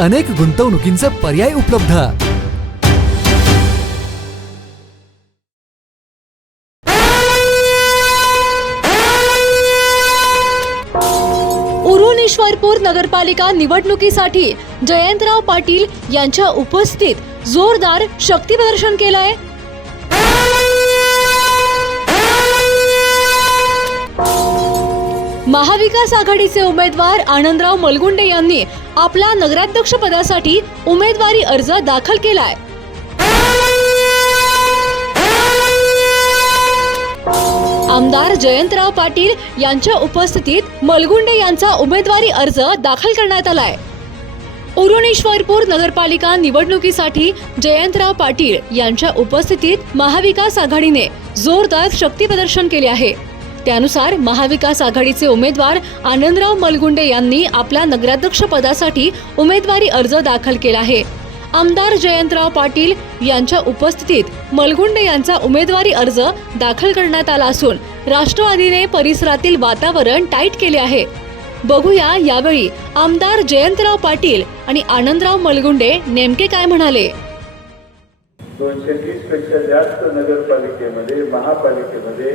अनेक गुंतवणुकींचे पर्याय उपलब्ध. उरुनेश्वरपूर नगरपालिका निवडणुकीसाठी जयंतराव पाटील यांच्या उपस्थित जोरदार शक्ती प्रदर्शन केलंय. महाविकास आघाडीचे उमेदवार आनंदराव मलगुंडे यांनी आपला नगराध्यक्ष पदासाठी उमेदवारी अर्ज दाखल केलाय. आमदार जयंतराव पाटील यांच्या उपस्थितीत मलगुंडे यांचा उमेदवारी अर्ज दाखल करण्यात आलाय. उरुणेश्वरपूर नगरपालिका निवडणुकीसाठी जयंतराव पाटील यांच्या उपस्थितीत महाविकास आघाडीने जोरदार शक्ती प्रदर्शन केले आहे. त्यानुसार महाविकास आघाडीचे उमेदवार आनंदराव मलगुंडे यांनी आपल्या नगराध्यक्ष पदासाठी उमेदवारी अर्ज दाखल केला आहे. आमदार जयंतराव पाटील यांच्या उपस्थितीत मलगुंडे यांचा उमेदवारी अर्ज दाखल करण्यात आला असून राष्ट्रवादीने परिसरातील वातावरण टाईट केले आहे. बघूया यावेळी आमदार जयंतराव पाटील आणि आनंदराव मलगुंडे नेमके काय म्हणाले. दोनशे तीसपेक्षा जास्त नगरपालिकेमध्ये महापालिकेमध्ये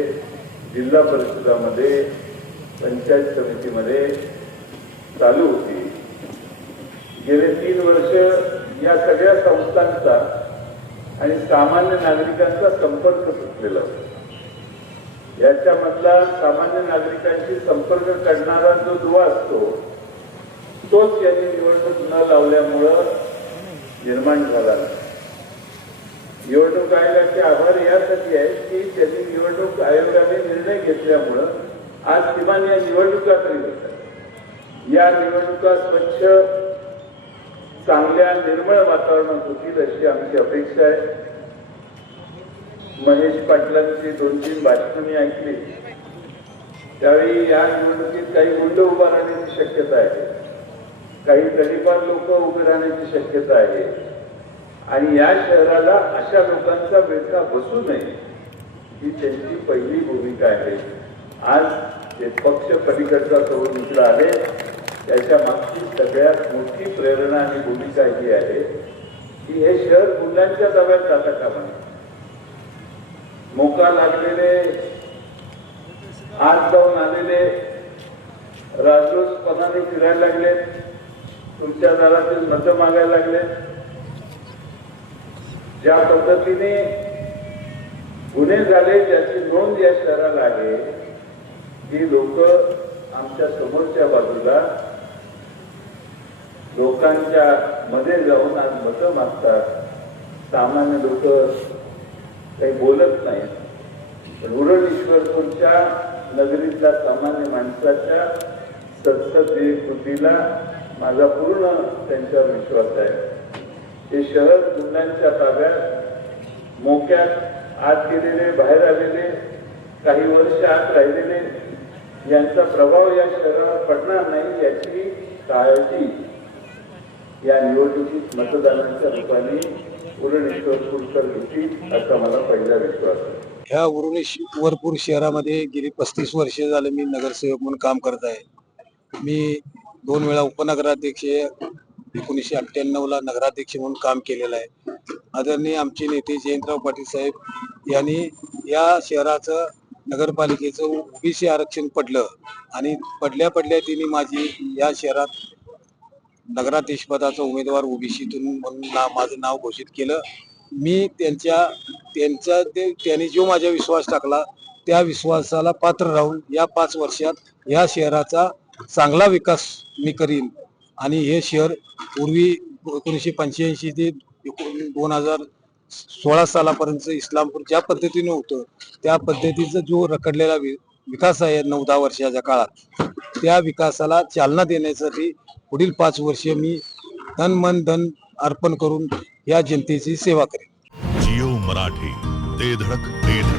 जिल्हा परिषदामध्ये पंचायत समितीमध्ये चालू होती. गेले तीन वर्ष या सगळ्या संस्थांचा आणि सामान्य नागरिकांचा संपर्क तुटलेला होता. याच्यामधला सामान्य नागरिकांशी संपर्क करणारा जो दुवा असतो तोच यांनी निवडणूक न लावल्यामुळं निर्माण झाला निवडणूक आयोगाचे आभार यासाठी आहेत की त्यांनी निवडणूक आयोगाने निर्णय घेतल्यामुळं आज किमान या निवडणुका तरी होतात या निवडणुका स्वच्छ चांगल्या निर्मळ वातावरणात होतील अशी आमची अपेक्षा आहे. महेश पाटलांची दोन तीन भाषण मी ऐकली. त्यावेळी या निवडणुकीत काही गुंड उभा राहण्याची शक्यता आहे. काही तडीपार लोक उभे राहण्याची शक्यता आहे. आणि या शहराला अशा लोकांचा विळखा बसू नये. ही त्यांची पहिली भूमिका आहे. आज ते पक्ष पलीकडचा सोडून इकडं आहे त्याच्या मागची सगळ्यात मोठी प्रेरणा आणि भूमिका ही आहे. की हे शहर मुलांच्या ताब्यात जाता कामा मोका लागलेले आज जाऊन आलेले राजरोसपणाने फिरायला लागले तुमच्या दारातील मतं मागायला लागले. ज्या पद्धतीने गुन्हे झाले त्याची नोंद या शहराला आहे. ही लोक आमच्या समोरच्या बाजूला लोकांच्या मध्ये जाऊन आज मतं मागतात. सामान्य लोक काही बोलत नाहीत. पण उरण ईश्वरपूरच्या नगरीतल्या सामान्य माणसाच्या सत्सदीय कृतीला माझा पूर्ण त्यांच्यावर विश्वास आहे. हे शहर गुन्ह्यांच्या ताब्यात मोक्यात आत गेलेले बाहेर आलेले काही वर्ष आत राहिलेले यांचा प्रभाव या शहरावर पडणार नाही याची काळजी या निवडणुकीत मतदानाच्या रूपाने उरणेश्वरपूरकर घेतील असा मला पहिला विश्वास आहे. ह्या वरपूर शहरामध्ये गेली पस्तीस वर्षे झाले मी नगरसेवक म्हणून काम करत आहे. मी दोन वेळा उपनगराध्यक्ष एकोणीसशे अठ्ठ्याण्णव ला नगराध्यक्ष म्हणून काम केलेलं आहे. आदरणीय आमचे नेते जयंतराव पाटील साहेब यांनी या शहराचं नगरपालिकेचं ओबीसी आरक्षण पडलं आणि पडल्या पडल्या तिने माझी या शहरात नगराधीशपदाचा उमेदवार ओबीसीतून म्हणून ना माझं नाव घोषित केलं. मी त्यांच्या त्यांचा ते त्यांनी जो माझा विश्वास टाकला त्या विश्वासाला पात्र राहून या पाच वर्षात या शहराचा चांगला विकास मी करीन. आणि हे शहर पूर्वी एकोणीसशे पंच्याऐंशी ते दोन हजार सोळा सालापर्यंत इस्लामपूर ज्या पद्धतीने होतं त्या पद्धतीचा जो रखडलेला वि- विकास आहे नऊ दहा वर्षाच्या काळात त्या विकासाला चालना देण्यासाठी पुढील पाच वर्षे मी धन मन धन अर्पण करून या जनतेची सेवा करेन. जिओ मराठी ते धडक ते धडक.